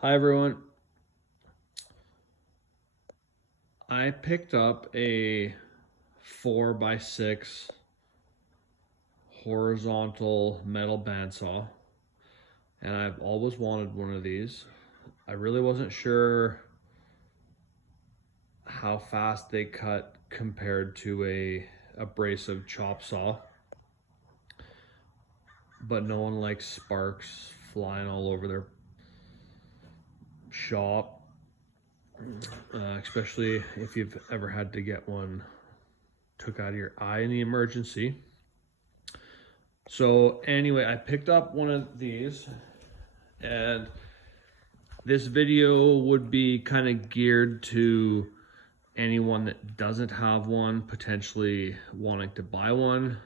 Hi everyone. I picked up a 4x6 horizontal metal bandsaw, and I've always wanted one of these. I really wasn't sure how fast they cut compared to a abrasive chop saw, but no one likes sparks flying all over their shop. Especially if you've ever had to get one took out of your eye in the emergency. So anyway, I picked up one of these, and this video would be kind of geared to anyone that doesn't have one, potentially wanting to buy one.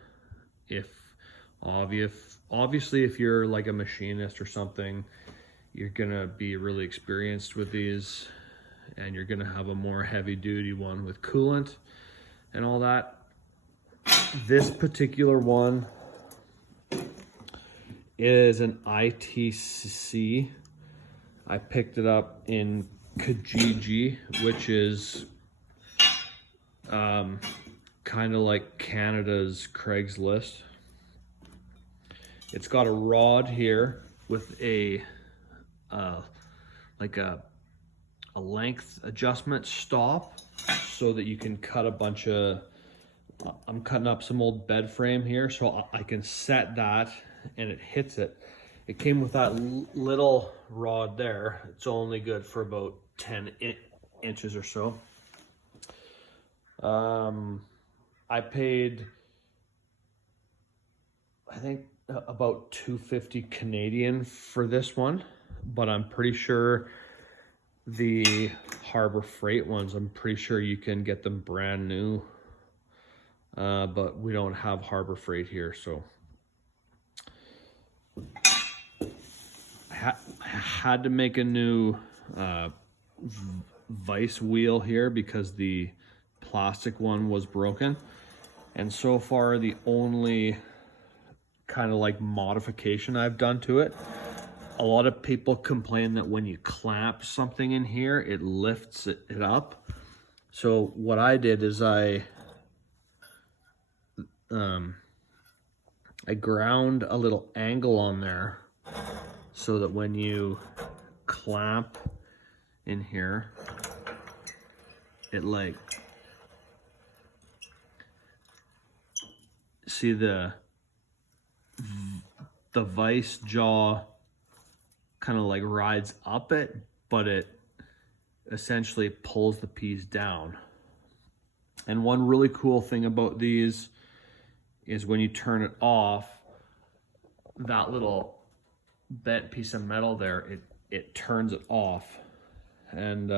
Obviously if you're like a machinist or something, you're gonna be really experienced with these, and you're gonna have a more heavy duty one with coolant and all that. This particular one is an ITC. I picked it up in Kijiji, which is kind of like Canada's Craigslist. It's got a rod here with a like a length adjustment stop, so that you can cut a bunch of, I'm cutting up some old bed frame here, so I can set that and it hits it. It came with that little rod there. It's only good for about 10 inches or so. I paid, I think, about $250 Canadian for this one, but I'm pretty sure the Harbor Freight ones, I'm pretty sure you can get them brand new, but we don't have Harbor Freight here, so I had to make a new vice wheel here because the plastic one was broken. And so far the only kind of like modification I've done to it, a lot of people complain that when you clamp something in here, it lifts it up. So what I did is I ground a little angle on there so that when you clamp in here, it like, see the vice jaw kind of like rides up it, but it essentially pulls the piece down. And one really cool thing about these is when you turn it off, that little bent piece of metal there, it turns it off. And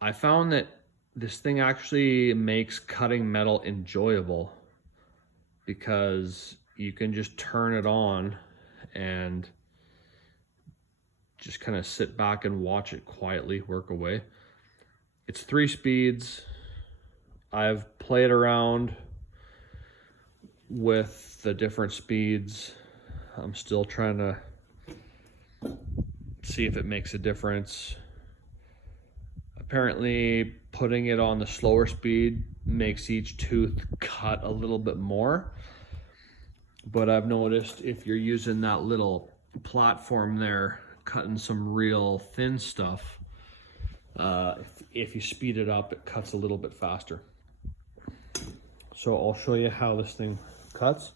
I found that this thing actually makes cutting metal enjoyable, because you can just turn it on and just kind of sit back and watch it quietly work away. It's 3 speeds. I've played around with the different speeds. I'm still trying to see if it makes a difference. Apparently putting it on the slower speed makes each tooth cut a little bit more, but I've noticed if you're using that little platform there, cutting some real thin stuff, if you speed it up, it cuts a little bit faster. So I'll show you how this thing cuts.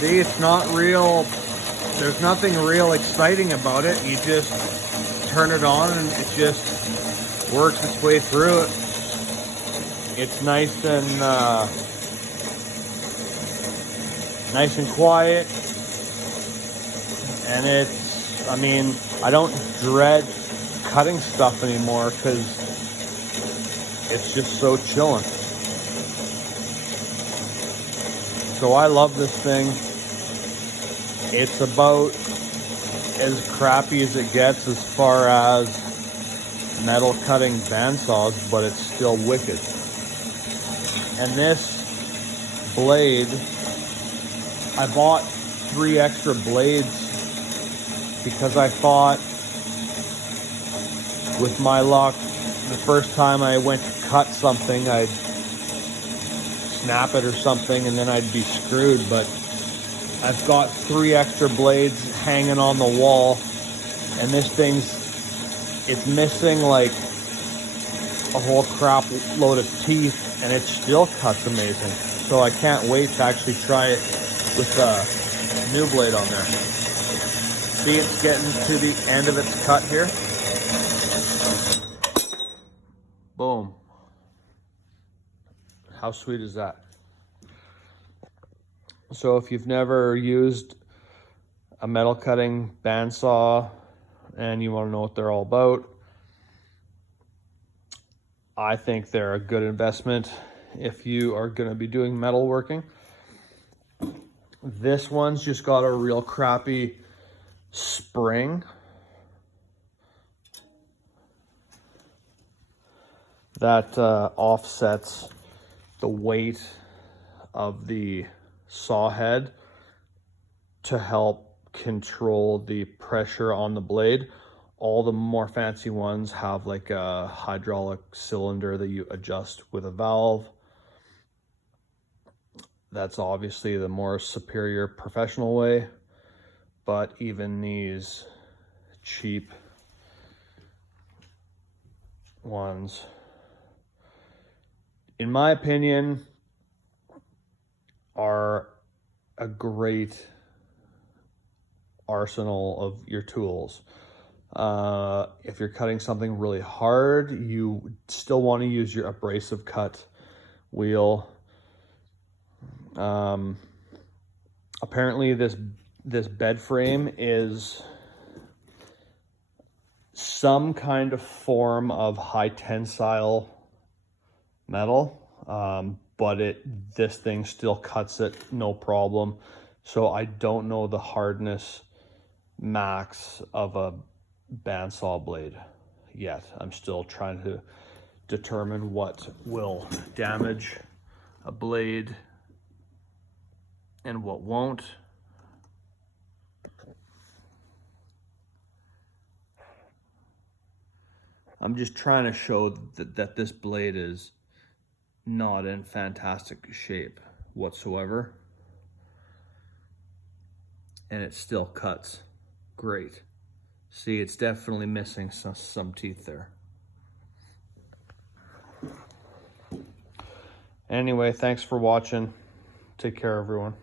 See, it's not real, there's nothing real exciting about it. You just turn it on and it just works its way through it. It's nice and nice and quiet. And it's, I mean, I don't dread cutting stuff anymore because it's just so chilling. So I love this thing. It's about as crappy as it gets as far as metal cutting bandsaws, but it's still wicked. And this blade, I bought 3 extra blades because I thought, with my luck, the first time I went to cut something, I'd snap it or something and then I'd be screwed. But I've got 3 extra blades hanging on the wall, and this it's missing like a whole crap load of teeth, and it still cuts amazing. So I can't wait to actually try it with a new blade on there. See, it's getting to the end of its cut here. Boom. How sweet is that? So if you've never used a metal cutting bandsaw and you want to know what they're all about, I think they're a good investment if you are going to be doing metalworking. This one's just got a real crappy spring that offsets the weight of the saw head to help control the pressure on the blade. All the more fancy ones have like a hydraulic cylinder that you adjust with a valve. That's obviously the more superior professional way, but even these cheap ones, in my opinion, are a great arsenal of your tools. If you're cutting something really hard, you still want to use your abrasive cut wheel. Apparently this bed frame is some kind of form of high tensile metal, but this thing still cuts it no problem. So I don't know the hardness max of a bandsaw blade yet. I'm still trying to determine what will damage a blade and what won't. I'm just trying to show that this blade is not in fantastic shape whatsoever, and it still cuts great. See, it's definitely missing some teeth there. Anyway, thanks for watching. Take care, everyone.